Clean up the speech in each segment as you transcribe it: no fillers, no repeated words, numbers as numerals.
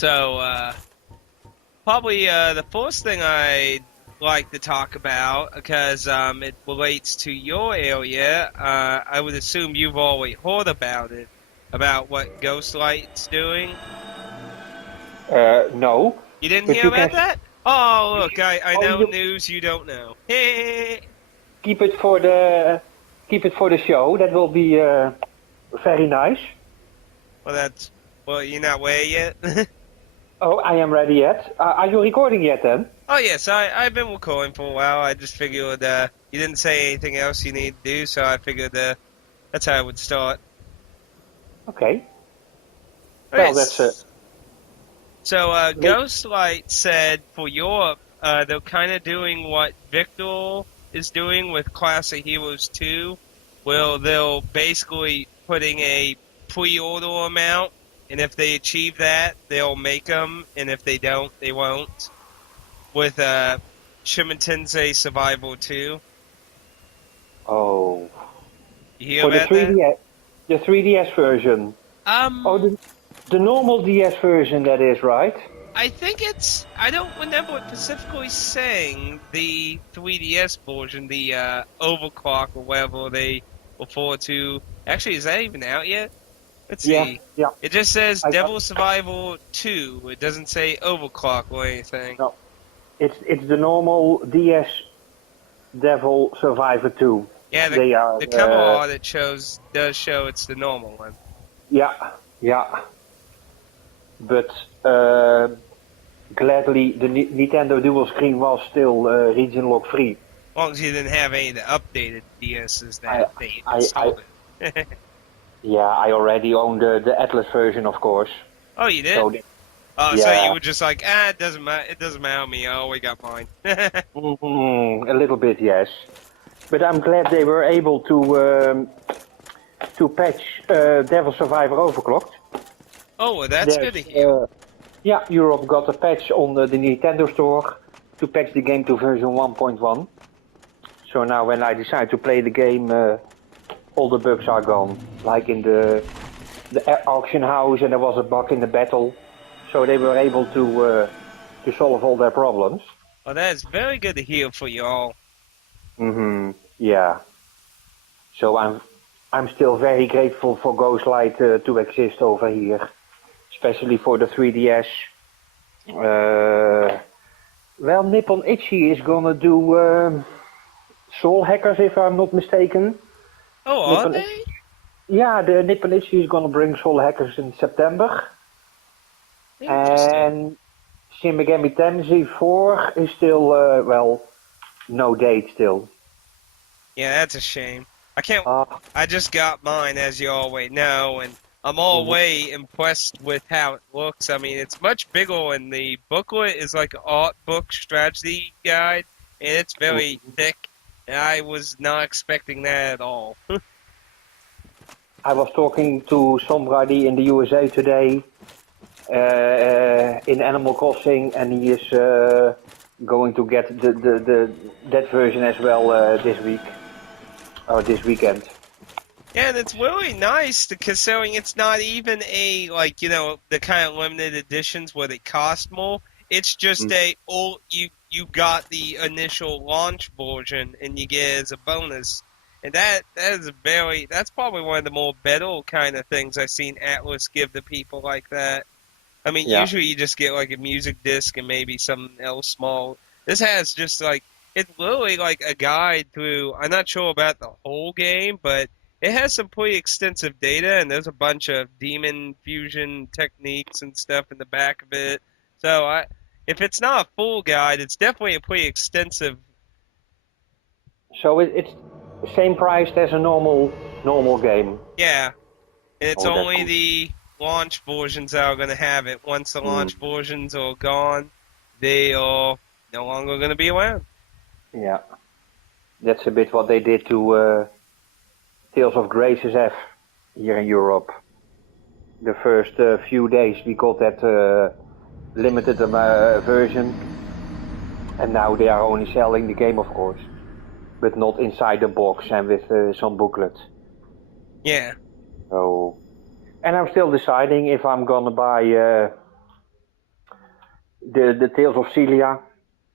So, probably the first thing I'd like to talk about, because it relates to your area, I would assume you've already heard about it, about what Ghostlight's doing. No, You didn't but hear you about can. that? Oh, look, I Oh, know you news you don't know. Hey. keep it for the show. That will be very nice. Well, you're not where yet? Oh, I am ready yet. Are you recording yet then? Oh, yes, I've been recording for a while. I just figured you didn't say anything else you need to do, so I figured that's how I would start. Okay. Okay, Well, that's so late. Ghostlight said for Europe, they're kind of doing what Victor is doing with Class of Heroes 2, where they'll basically putting a pre-order amount, and if they achieve that, they'll make them, and if they don't, they won't. With Shimitense Survival 2. Oh, You hear for the about that? 3DS, the 3DS version. Oh, Um, the normal DS version. That is right. I think I don't remember it specifically saying the 3DS version, the Overclock or whatever they refer to. Actually, is that even out yet? Let's Yeah, see. yeah. It just says I got. Devil Survival 2. It doesn't say Overclock or anything. No, it's the normal DS Devil Survivor 2. Yeah, They are. the cover art it does show it's the normal one. Yeah, yeah. But gladly, the Nintendo Dual Screen was still region lock free. As long as you didn't have any of the updated DSs I, that they I, installed it. yeah, I already own the Atlas version, of course. Oh, you did? So Oh, so you yeah, were just like, it doesn't matter. It doesn't matter to me. I always got mine. a little bit, yes. But I'm glad they were able to patch Devil Survivor Overclocked. Oh, well, that's good There's to hear. yeah, Europe got a patch on the Nintendo Store to patch the game to version 1.1. So now when I decide to play the game, all the bugs are gone. Like in the auction house, and there was a bug in the battle. So they were able to solve all their problems. Well, that's very good to hear for you all. Yeah. So I'm still very grateful for Ghostlight to exist over here, especially for the 3DS. Well, Nippon Ichi is gonna do Soul Hackers, if I'm not mistaken. Oh, are Nippon they? Yeah, the Nippon Ichi is gonna bring Soul Hackers in September. Interesting. And Shin Megami Tensei 4 is still, well, no date still. Yeah, that's a shame. I can't. Uh, I just got mine, as you always know, and I'm always impressed with how it looks. I mean, it's much bigger, and the booklet is like an art book strategy guide, and it's very thick. And I was not expecting that at all. I was talking to somebody in the USA today in Animal Crossing, and he is going to get that version as well this week or this weekend. Yeah, and it's really nice considering it's not even a like the kind of limited editions where they cost more. It's just you got the initial launch version and you get it as a bonus, and that's probably one of the more better kind of things I've seen Atlas give to people like that. I mean, Yeah. usually you just get like a music disc and maybe something else small. This has just like it's literally like a guide through. I'm not sure about the whole game, but it has some pretty extensive data, and there's a bunch of demon fusion techniques and stuff in the back of it. So if it's not a full guide, it's definitely a pretty extensive. So it's the same price as a normal game. Yeah, and it's Oh, that's only good. the launch versions that are going to have it. Once the Mm, launch versions are gone, they are no longer going to be around. yeah, that's a bit what they did to Tales of Graces F here in Europe. The first few days we got that limited version, and now they are only selling the game, of course, but not inside the box and with some booklet. Yeah. So, and I'm still deciding if I'm gonna buy the Tales of Celia.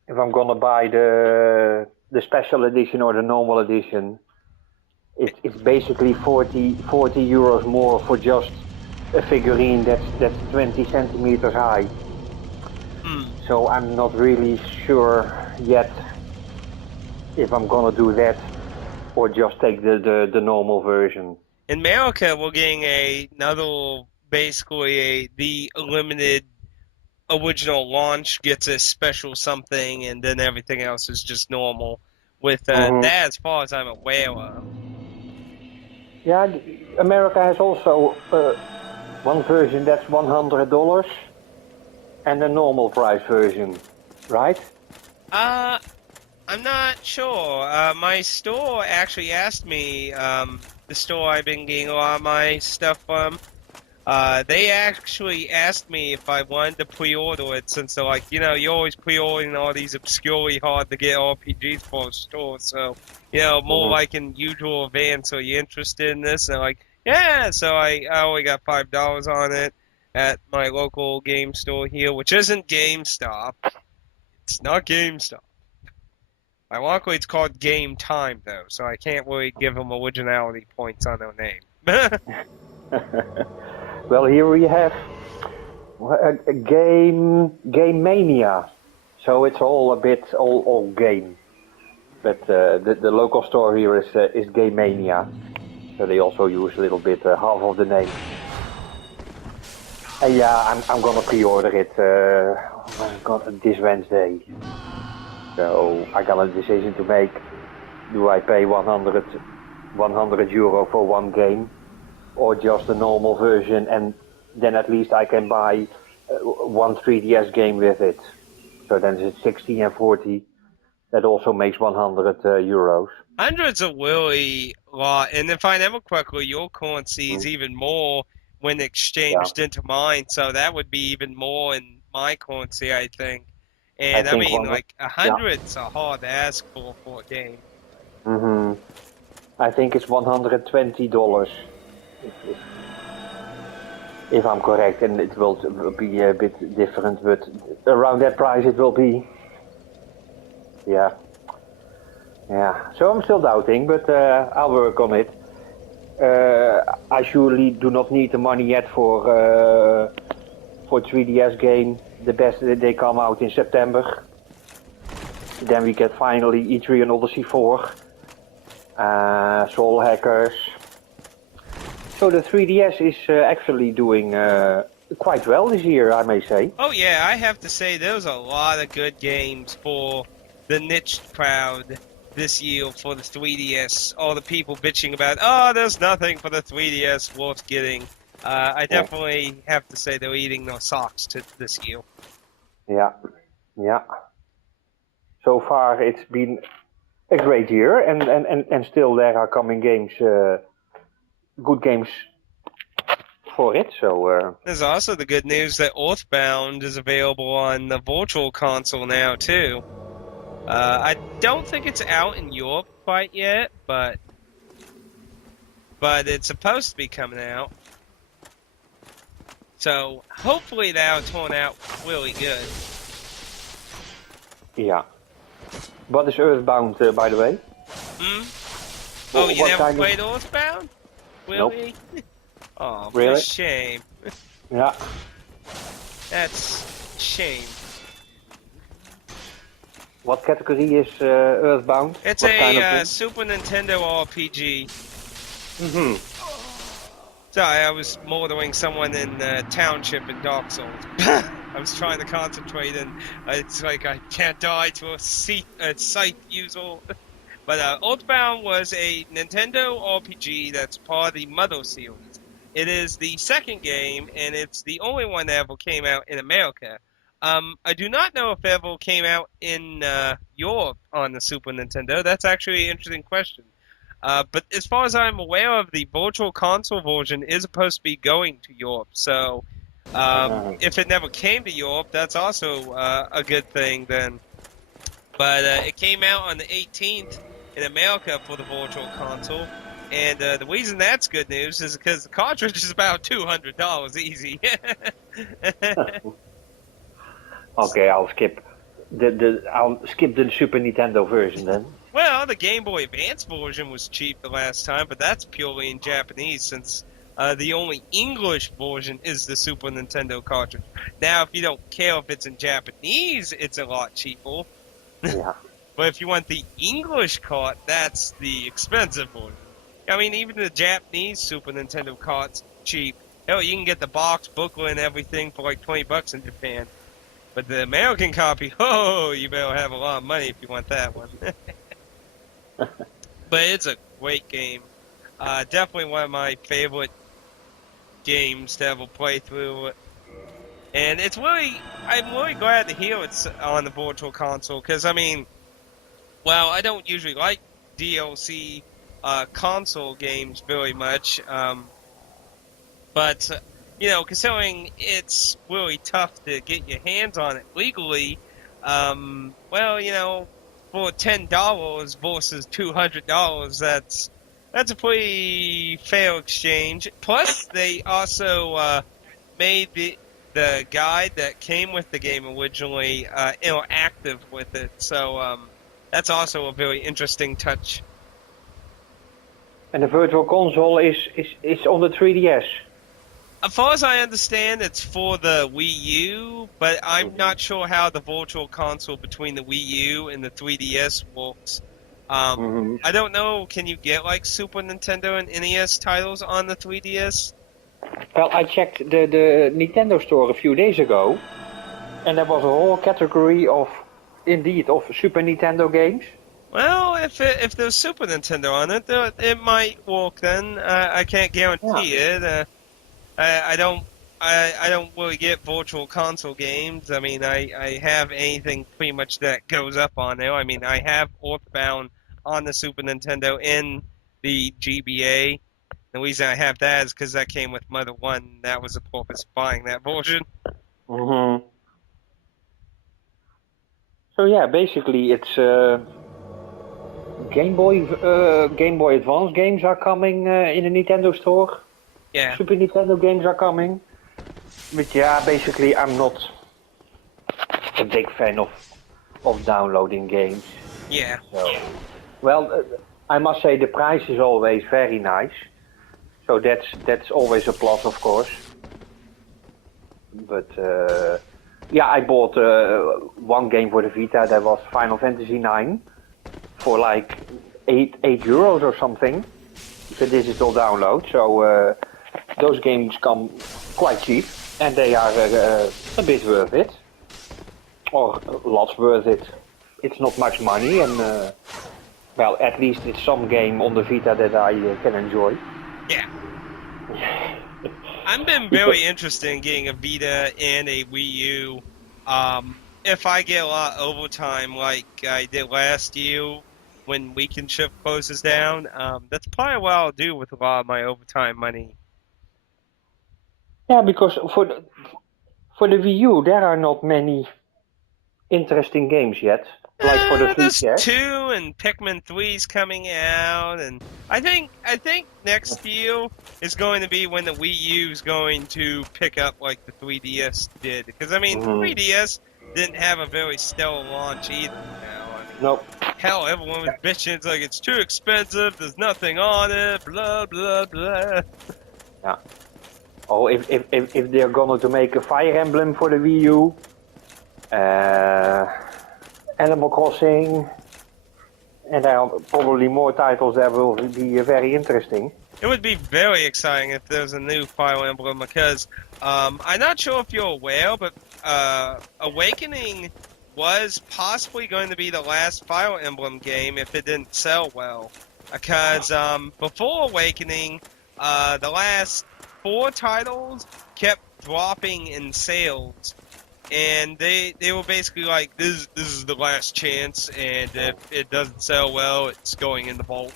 If I'm gonna buy the special edition or the normal edition, it's basically 40 euros more for just a figurine that's 20 centimeters high. So I'm not really sure yet if I'm gonna do that or just take the normal version. In America, we're getting another, basically the limited original launch gets a special something, and then everything else is just normal. With that, as far as I'm aware of. Yeah, America has also one version that's $100 and a normal price version, right? I'm not sure. My store actually asked me, the store I've been getting a lot of my stuff from, they actually asked me if I wanted to pre-order it, since they're like, you're always pre-ordering all these obscurely hard to get RPGs for a store, so, more like an usual event, are you interested in this? And they're like, yeah, so I only got $5 on it at my local game store here, which isn't GameStop. It's not GameStop. Ironically, it's called Game Time, though, so I can't really give them originality points on their name. Well, here we have a game mania, so it's all a bit all game. But the local store here is Game Mania, so they also use a little bit half of the name. And yeah, I'm gonna pre-order it this Wednesday. So I got a decision to make. Do I pay 100 euro for one game, or just the normal version, and then at least I can buy one 3DS game with it. So then it's 60 and 40. That also makes 100 euros. Hundreds of really a lot, and if I remember correctly, your currency is even more when exchanged into mine, so that would be even more in my currency, I think. And I mean, like 100's a hard ask for a game. I think it's $120, if I'm correct, and it will be a bit different, but around that price it will be. Yeah. So I'm still doubting, but I'll work on it. I surely do not need the money yet for 3DS game. The best they come out in September. Then we get finally E3 and Odyssey 4. Soul Hackers. So the 3DS is actually doing quite well this year, I may say. Oh yeah, I have to say there's a lot of good games for the niche crowd this year for the 3DS. All the people bitching about, there's nothing for the 3DS worth getting. I definitely have to say they're eating their socks this year. Yeah. So far it's been a great year, and still there are coming games, good games for it. So there's also the good news that Earthbound is available on the Virtual Console now too. I don't think it's out in Europe quite yet, but it's supposed to be coming out. So hopefully that'll turn out really good. Yeah. What is Earthbound, by the way? Oh, you never played Earthbound? Really? Nope. Oh, really? What a shame. Yeah. That's a shame. What category is Earthbound? It's a Super Nintendo RPG. Sorry, I was murdering someone in the township in Dark Souls. I was trying to concentrate, and it's like I can't die to a scythe user. But Earthbound was a Nintendo RPG that's part of the Mother series. It is the second game, and it's the only one that ever came out in America. I do not know if it ever came out in Europe on the Super Nintendo. That's actually an interesting question. But as far as I'm aware of, the Virtual Console version is supposed to be going to Europe. So if it never came to Europe, that's also a good thing then. But it came out on the 18th in America for the Virtual Console. And the reason that's good news is because the cartridge is about $200 easy. Okay, I'll skip the Super Nintendo version then. Well, the Game Boy Advance version was cheap the last time, but that's purely in Japanese since the only English version is the Super Nintendo cartridge. Now, if you don't care if it's in Japanese, it's a lot cheaper. Yeah. But if you want the English cart, that's the expensive version. I mean, even the Japanese Super Nintendo cart's cheap. Hell, you can get the box, booklet, and everything for like $20 in Japan. But the American copy, oh, you better have a lot of money if you want that one. But it's a great game. Definitely one of my favorite games to ever play through. And I'm really glad to hear it's on the Virtual Console, because, I mean, well, I don't usually like DLC console games very much, but, considering it's really tough to get your hands on it legally, for $10 versus $200, that's a pretty fair exchange. Plus, they also made the guide that came with the game originally interactive with it, so that's also a very interesting touch. And the Virtual Console is on the 3DS. As far as I understand, it's for the Wii U, but I'm not sure how the Virtual Console between the Wii U and the 3DS works. I don't know, can you get like Super Nintendo and NES titles on the 3DS? Well, I checked the Nintendo store a few days ago, and there was a whole category of Super Nintendo games. Well, if there's Super Nintendo on it, it might work then. I can't guarantee it. I don't really get Virtual Console games. I mean, I have anything pretty much that goes up on there. I mean, I have Earthbound on the Super Nintendo in the GBA. The reason I have that is because that came with Mother 1. That was the purpose of buying that version. Mm-hmm. So yeah, basically it's Game Boy Advance games are coming in the Nintendo store. Yeah. Super Nintendo games are coming. But yeah, basically I'm not a big fan of downloading games. Yeah. So, well, I must say the price is always very nice. So that's always a plus, of course. But yeah, I bought one game for the Vita that was Final Fantasy IX for like €8 or something. It's a digital download, so those games come quite cheap and they are a bit worth it, or lots worth it. It's not much money, and well, at least it's some game on the Vita that I can enjoy. Yeah. I've been very interested in getting a Vita and a Wii U. If I get a lot of overtime like I did last year when Weekend Shift closes down, that's probably what I'll do with a lot of my overtime money. Yeah, because for the Wii U there are not many interesting games yet. Like for the 3DS. There's 2 and Pikmin 3's coming out, and I think next year is going to be when the Wii U is going to pick up like the 3DS did. Because I mean, 3DS didn't have a very stellar launch either. Nope. Hell, everyone was bitching. It's like it's too expensive. There's nothing on it. Blah blah blah. Yeah. Oh, if they're going to make a Fire Emblem for the Wii U. Animal Crossing, and there are probably more titles that will be very interesting. It would be very exciting if there's a new Fire Emblem because I'm not sure if you're aware, but Awakening was possibly going to be the last Fire Emblem game if it didn't sell well. Because before Awakening, the last 4 titles kept dropping in sales. And they were basically like, this is the last chance, and if it doesn't sell well, it's going in the vault.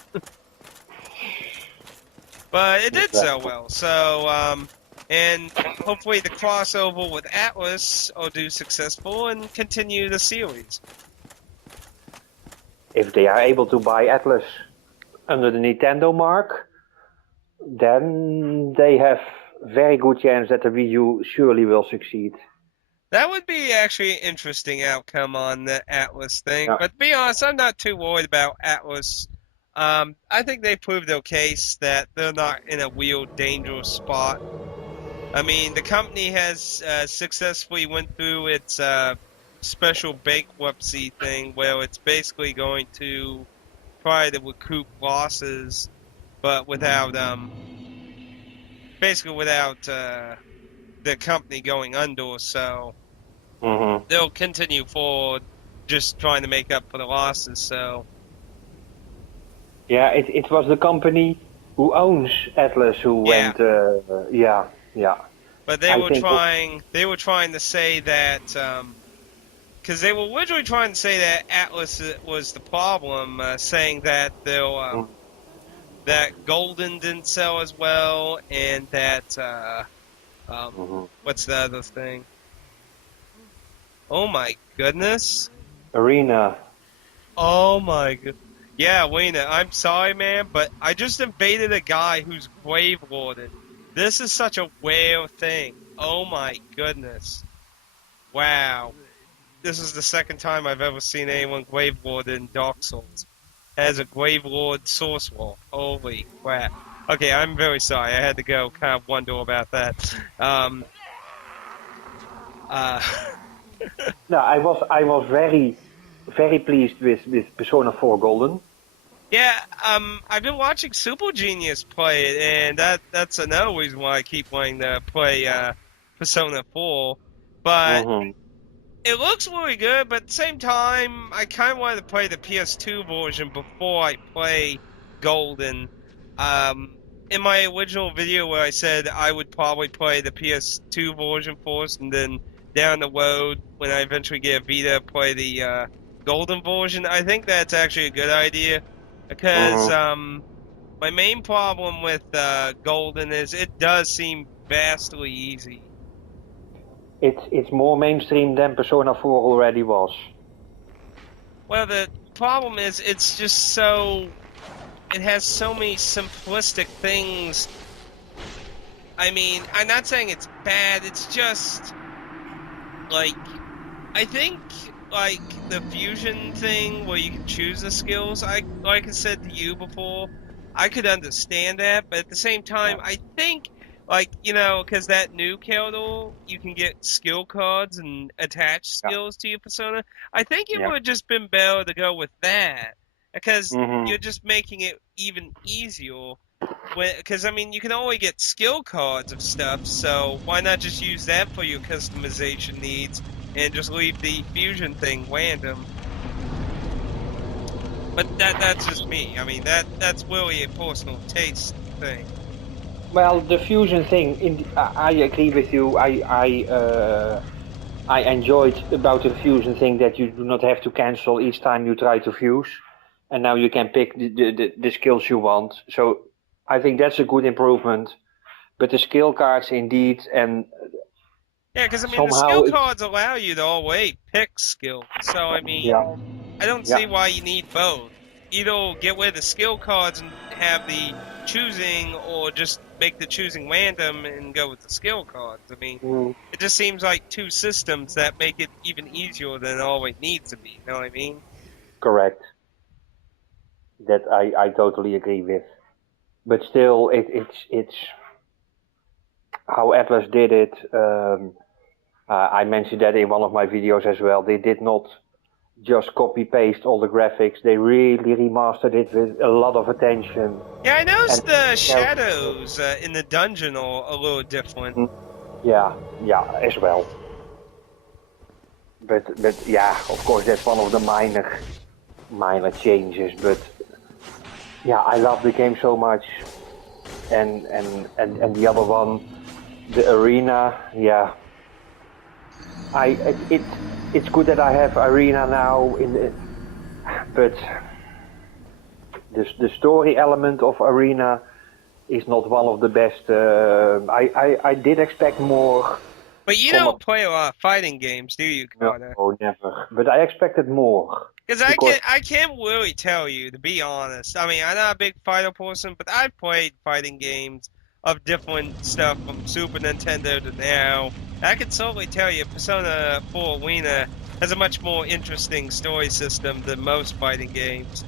But it did sell well, so, and hopefully the crossover with Atlas will do successful and continue the series. If they are able to buy Atlas under the Nintendo mark, then they have very good chance that the Wii U surely will succeed. That would be actually an interesting outcome on the Atlas thing. Yeah. But to be honest, I'm not too worried about Atlas. I think they proved their case that they're not in a real dangerous spot. I mean, the company has successfully went through its special bankruptcy thing where it's basically going to try to recoup losses, but without basically without the company going under. So Hmm. they'll continue forward, just trying to make up for the losses. So Yeah, it was the company who owns Atlas who yeah, went. Yeah, yeah. but I think. they were trying to say that because they were originally trying to say that Atlas was the problem, saying that they'll that Golden didn't sell as well, and that Mm-hmm. what's the other thing? Oh my goodness! Arena. Oh my god! Yeah, Lena, I'm sorry, man, but I just invaded a guy who's grave lorded. This is such a rare thing. Oh my goodness! Wow, this is the second time I've ever seen anyone grave lorded in Dark Souls. Has a grave lord source wolf. Holy crap! Okay, I'm very sorry. I had to go kind of wonder about that. Uh, No, I was very pleased with Persona 4 Golden. yeah, I've been watching Super Genius play it, and that's another reason why I keep wanting to play Persona 4. But Hmm. it looks really good, but at the same time, I kind of wanted to play the PS2 version before I play Golden. Um, in my original video where I said I would probably play the PS2 version first, and then down the road, when I eventually get a Vita, play the Golden version, I think that's actually a good idea because Hmm. my main problem with Golden is it does seem vastly easy. It's more mainstream than Persona 4 already was. Well, the problem is it's just so it has so many simplistic things. I mean, I'm not saying it's bad. It's just like I think like the fusion thing where you can choose the skills. I like I said to you before, I could understand that, but at the same Yeah. time, I think like because that new Keldor, you can get skill cards and attach Yeah. skills to your persona. I think it Yeah. would have just been better to go with that because Hmm. you're just making it even easier. Because I mean, you can only get skill cards of stuff, so why not just use that for your customization needs and just leave the fusion thing random? But that's just me. I mean, that's really a personal taste thing. Well, the fusion thing, I agree with you. I enjoyed about the fusion thing that you do not have to cancel each time you try to fuse, and now you can pick the skills you want. So I think that's a good improvement. But the skill cards, indeed, and Yeah, because I mean, the somehow skill it's cards allow you to always pick skills. So I mean, yeah, I don't yeah, see why you need both. Either get rid of the skill cards and have the choosing, or just make the choosing random and go with the skill cards. I mean, mm, it just seems like two systems that make it even easier than it always needs to be. You know what I mean? correct. That I totally agree with. But still, it's how Atlas did it. I mentioned that in one of my videos as well. They did not just copy paste all the graphics. They really remastered it with a lot of attention. Yeah, I And noticed the characters, shadows in the dungeon are a little different. yeah, yeah, as well. But yeah, of course that's one of the minor changes. But yeah, I love the game so much. And the other one, the arena, yeah. I it's good that I have arena now but the story element of arena is not one of the best. I did expect more But you from a don't play a lot of fighting games, do you, no, Carter? never. But I expected more Because because I can't really tell you, to be honest. I mean, I'm not a big fighter person, but I've played fighting games of different stuff from Super Nintendo to now. I can totally tell you, Persona 4 Arena has a much more interesting story system than most fighting games.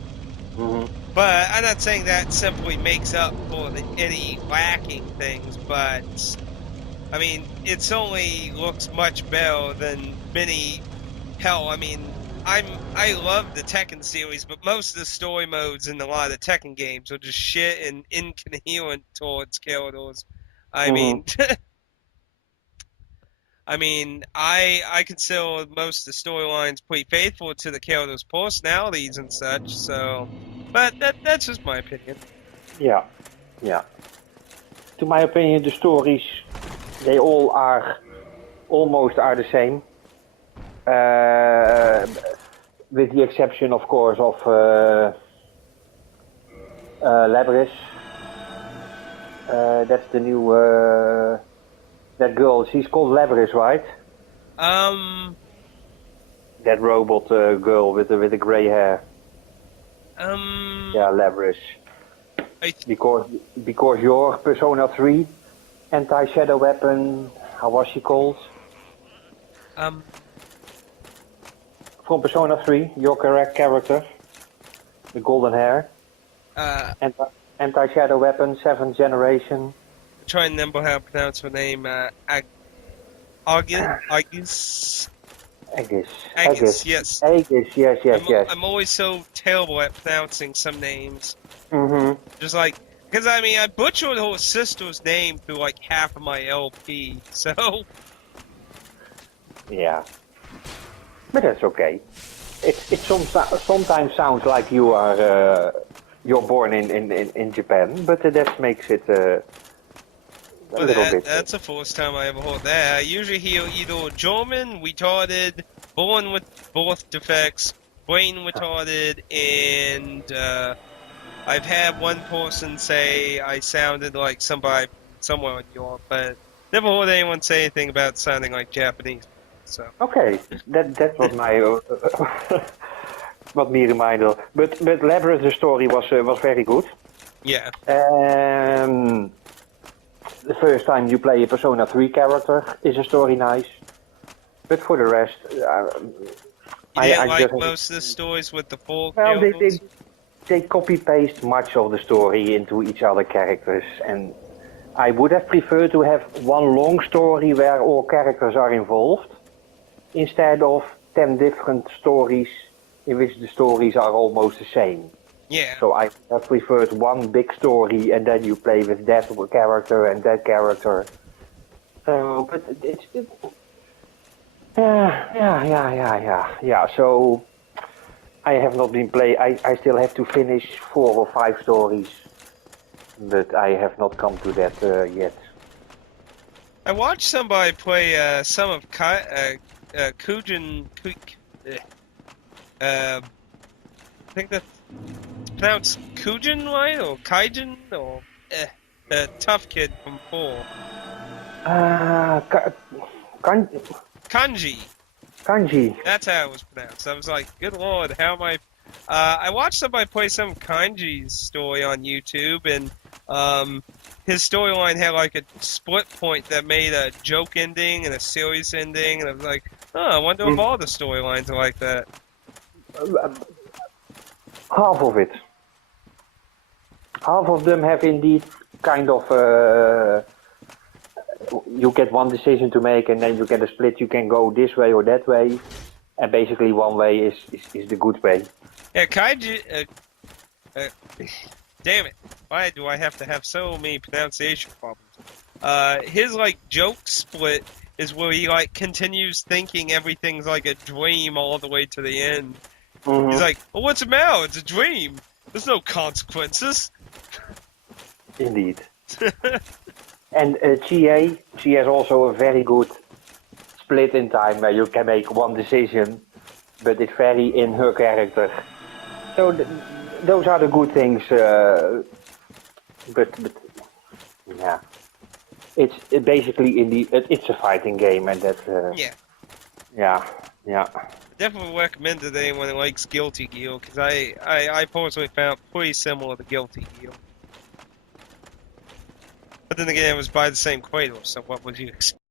Hmm. But I'm not saying that simply makes up for any lacking things, but I mean, it certainly looks much better than many. Hell, I mean, I love the Tekken series, but most of the story modes in a lot of the Tekken games are just shit and incoherent towards characters. I Hmm. mean, I consider most of the storylines pretty faithful to the characters' personalities and such. So, but that's just my opinion. Yeah, yeah. To my opinion, the stories, they all are almost are the same. Uh, with the exception, of course, of Labris. That's the new that girl. She's called Labris, right? Um, That robot girl with the gray hair. um, Yeah, Labris. I Because because your Persona 3 anti-shadow weapon, how was she called? um, From Persona 3, your correct character, the golden hair. uh, Anti anti-shadow weapon, 7th generation. try and remember how to pronounce her name. Agus, Aegis, Agus. Aegis, Yes, Aegis, yes, yes, yes. I'm always so terrible at pronouncing some names. Mm-hmm. Just like, because I mean, I butchered her sister's name through like half of my LP. So, Yeah, but that's okay. It sometimes sounds like you're born in Japan, but that makes it a well, little bit. that's the first time I ever heard that. I usually hear either German, retarded, born with birth defects, brain retarded, and I've had one person say I sounded like somebody from somewhere in Europe, but never heard anyone say anything about sounding like Japanese. So, Okay, that was my what me reminded. But Labyrinth the story was very good. yeah. The first time you play a Persona 3 character is a story nice, but for the rest, You didn't I like just most of the stories with the full well characters? they copy paste much of the story into each other characters, and I would have preferred to have one long story where all characters are involved instead of 10 different stories in which the stories are almost the same. Yeah. So I have preferred one big story and then you play with that character and that character. So, but yeah. So I have not been play. I still have to finish 4 or 5 stories, but I have not come to that yet. I watched somebody play some of I think that's pronounced Kujin, right? Or Kaijin? Or Tough Kid from 4. Uh, ka- kan- Kanji. kanji. That's how it was pronounced. I was like, good lord, how am I? I watched somebody play some Kanji's story on YouTube, and his storyline had like a split point that made a joke ending and a serious ending, and I was like, oh, I wonder if Mm. all the storylines are like that. Half of it. Half of them have indeed kind of. You get one decision to make, and then you get a split. You can go this way or that way, and basically one way is the good way. Yeah, Kaiji. Uh, damn it! Why do I have to have so many pronunciation problems? His like joke split is where he like continues thinking everything's like a dream all the way to the end. He's Mm-hmm. like, well, what's the matter? It's a dream. There's no consequences. Indeed. And she has also a very good split in time where you can make one decision, but it's very in her character. So those are the good things. But yeah, it's basically it's a fighting game, and that Yeah, yeah, yeah. definitely recommend it to anyone who likes Guilty Gear, because I personally found it pretty similar to Guilty Gear. But then again, it was by the same creator, so what would you expect?